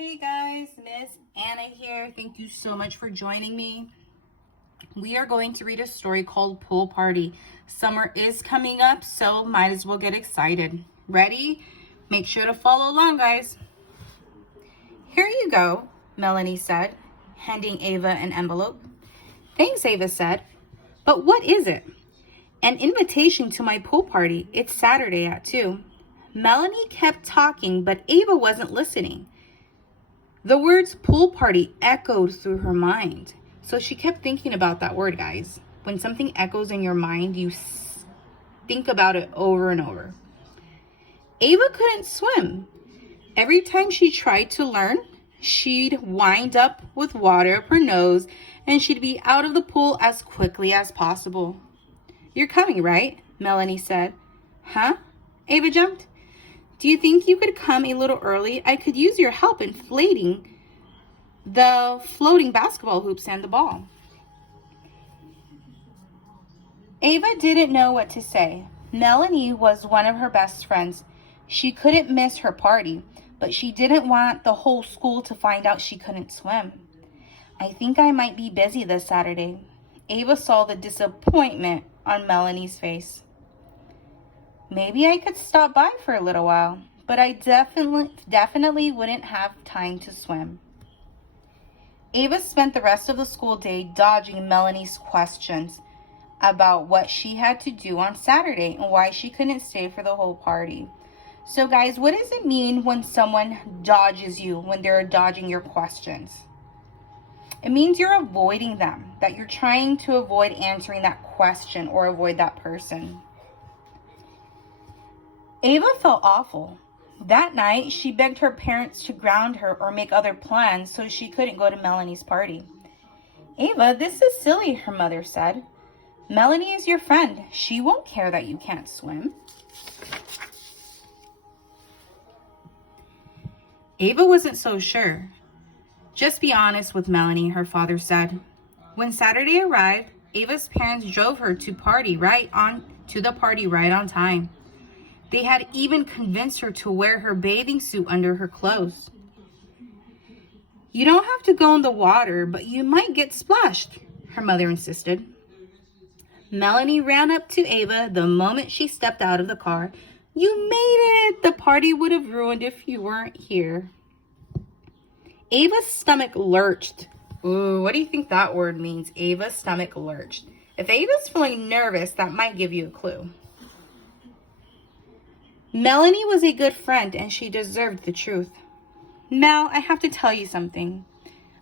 Hey guys, Miss Anna here. Thank you so much for joining me. We are going to read a story called Pool Party. Summer is coming up, so might as well get excited. Ready? Make sure to follow along, guys. Here you go, Melanie said, handing Ava an envelope. Thanks, Ava said. But what is it? An invitation to my pool party. It's Saturday at 2. Melanie kept talking, but Ava wasn't listening. The words pool party echoed through her mind. So she kept thinking about that word, guys. When something echoes in your mind, you think about it over and over. Ava couldn't swim. Every time she tried to learn, she'd wind up with water up her nose and she'd be out of the pool as quickly as possible. You're coming, right? Melanie said. Huh? Ava jumped. Do you think you could come a little early? I could use your help inflating the floating basketball hoops and the ball. Ava didn't know what to say. Melanie was one of her best friends. She couldn't miss her party, but she didn't want the whole school to find out she couldn't swim. I think I might be busy this Saturday. Ava saw the disappointment on Melanie's face. Maybe I could stop by for a little while, but I definitely wouldn't have time to swim. Ava spent the rest of the school day dodging Melanie's questions about what she had to do on Saturday and why she couldn't stay for the whole party. So guys, what does it mean when someone dodges you, when they're dodging your questions? It means you're avoiding them, that you're trying to avoid answering that question or avoid that person. Ava felt awful. That night, she begged her parents to ground her or make other plans so she couldn't go to Melanie's party. Ava, this is silly, her mother said. Melanie is your friend. She won't care that you can't swim. Ava wasn't so sure. Just be honest with Melanie, her father said. When Saturday arrived, Ava's parents drove her to the party right on time. They had even convinced her to wear her bathing suit under her clothes. You don't have to go in the water, but you might get splashed, her mother insisted. Melanie ran up to Ava the moment she stepped out of the car. You made it! The party would have ruined if you weren't here. Ava's stomach lurched. Ooh, what do you think that word means? Ava's stomach lurched. If Ava's feeling nervous, that might give you a clue. Melanie was a good friend and she deserved the truth. Mel, I have to tell you something.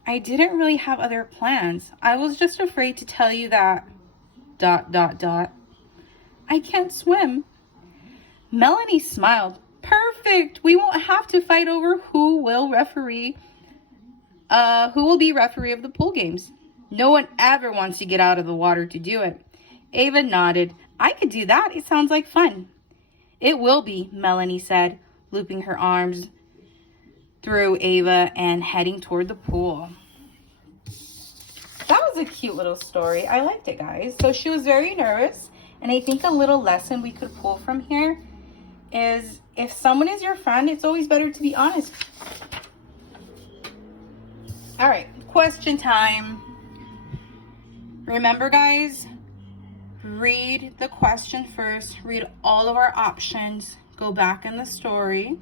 I didn't really have other plans. I was just afraid to tell you that... I can't swim. Melanie smiled. Perfect. We won't have to fight over who will be referee of the pool games. No one ever wants to get out of the water to do it. Ava nodded. I could do that. It sounds like fun. It will be, Melanie said, looping her arms through Ava and heading toward the pool. That was a cute little story. I liked it, guys. So she was very nervous. And I think a little lesson we could pull from here is if someone is your friend, it's always better to be honest. All right, question time. Remember, guys, read the question first, read all of our options, go back in the story,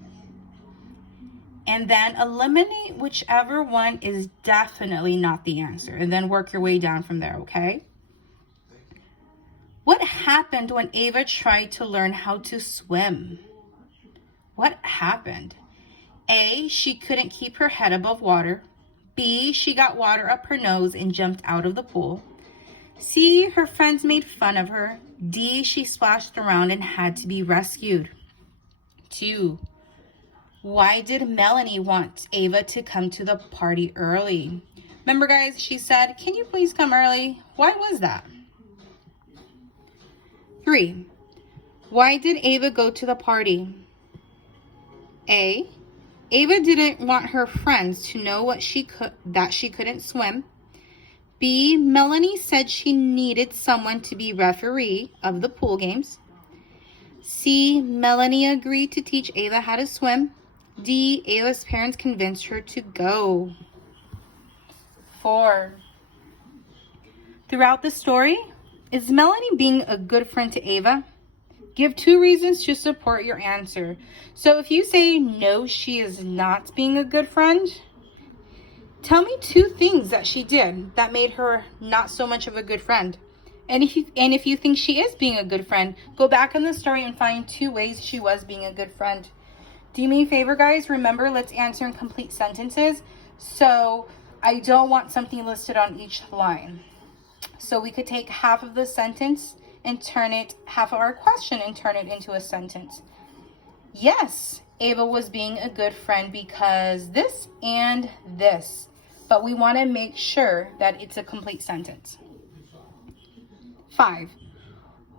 and then eliminate whichever one is definitely not the answer, and then work your way down from there, okay? What happened when Ava tried to learn how to swim? What happened? A, she couldn't keep her head above water. B, she got water up her nose and jumped out of the pool. C, her friends made fun of her. D, she splashed around and had to be rescued. 2, why did Melanie want Ava to come to the party early? Remember, guys, she said, can you please come early? Why was that? 3, why did Ava go to the party? A, Ava didn't want her friends to know that she couldn't swim. B, Melanie said she needed someone to be referee of the pool games. C, Melanie agreed to teach Ava how to swim. D, Ava's parents convinced her to go. 4. Throughout the story, is Melanie being a good friend to Ava? Give 2 reasons to support your answer. So if you say no, she is not being a good friend, tell me 2 things that she did that made her not so much of a good friend. And if you think she is being a good friend, go back in the story and find 2 ways she was being a good friend. Do me a favor, guys. Remember, let's answer in complete sentences. So I don't want something listed on each line. So we could take half of the sentence and half of our question and turn it into a sentence. Yes, Ava was being a good friend because this and this. But we want to make sure that it's a complete sentence. 5.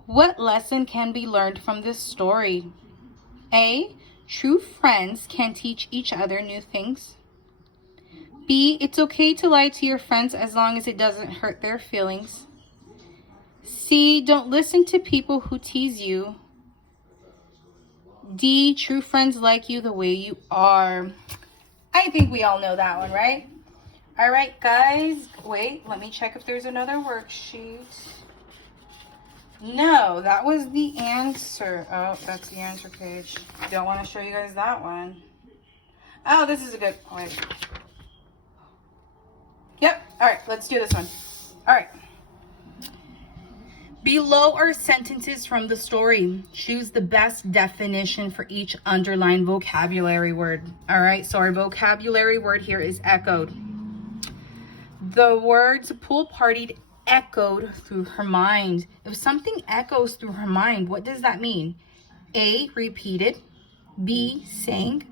What lesson can be learned from this story? A, true friends can teach each other new things. B, it's okay to lie to your friends as long as it doesn't hurt their feelings. C, don't listen to people who tease you. D, true friends like you the way you are. I think we all know that one, right? All right, guys. Wait, let me check if there's another worksheet. No, that was the answer. Oh, that's the answer page. Don't want to show you guys that one. Oh, this is a good one. Yep. All right, let's do this one. All right. Below are sentences from the story. Choose the best definition for each underlined vocabulary word. All right, so our vocabulary word here is echoed. The words pool partied echoed through her mind. If something echoes through her mind, what does that mean? A, repeated. B, sang.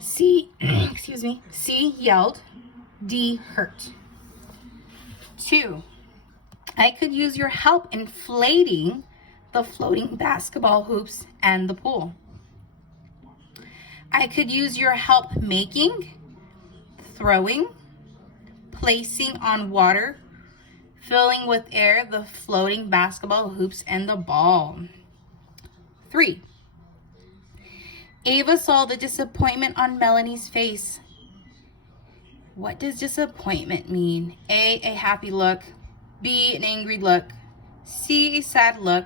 C, excuse me. C, yelled. D, hurt. 2. I could use your help inflating the floating basketball hoops and the pool. I could use your help making, throwing, placing on water, filling with air the floating basketball hoops and the ball. 3. Ava saw the disappointment on Melanie's face. What does disappointment mean? A happy look. B, an angry look. C, a sad look.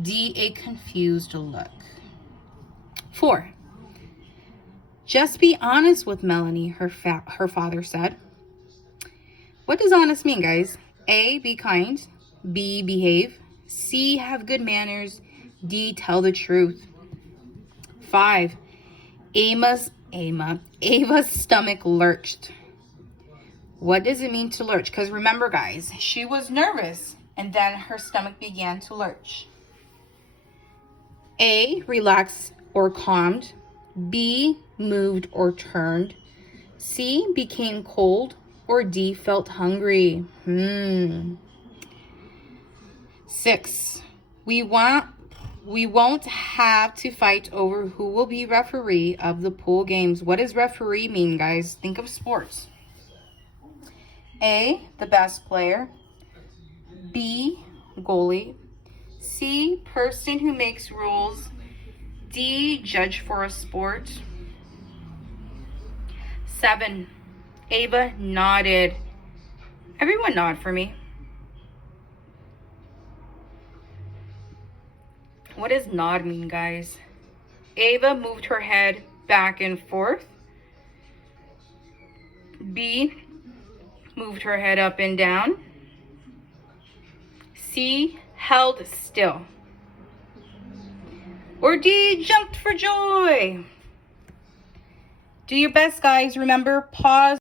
D, a confused look. 4. Just be honest with Melanie, her father said. What does honest mean, guys? A, be kind. B, behave. C, have good manners. D, tell the truth. 5. Ava's stomach lurched. What does it mean to lurch? Because remember, guys, she was nervous and then her stomach began to lurch. A, relaxed or calmed. B, moved or turned. C, became cold. Or D, felt hungry. 6. We won't have to fight over who will be referee of the pool games. What does referee mean, guys? Think of sports. A, the best player. B, goalie. C, person who makes rules. D, judge for a sport. 7. Ava nodded. Everyone nod for me. What does nod mean, guys? Ava moved her head back and forth. B, moved her head up and down. C, held still. Or D, jumped for joy. Do your best, guys. Remember, pause.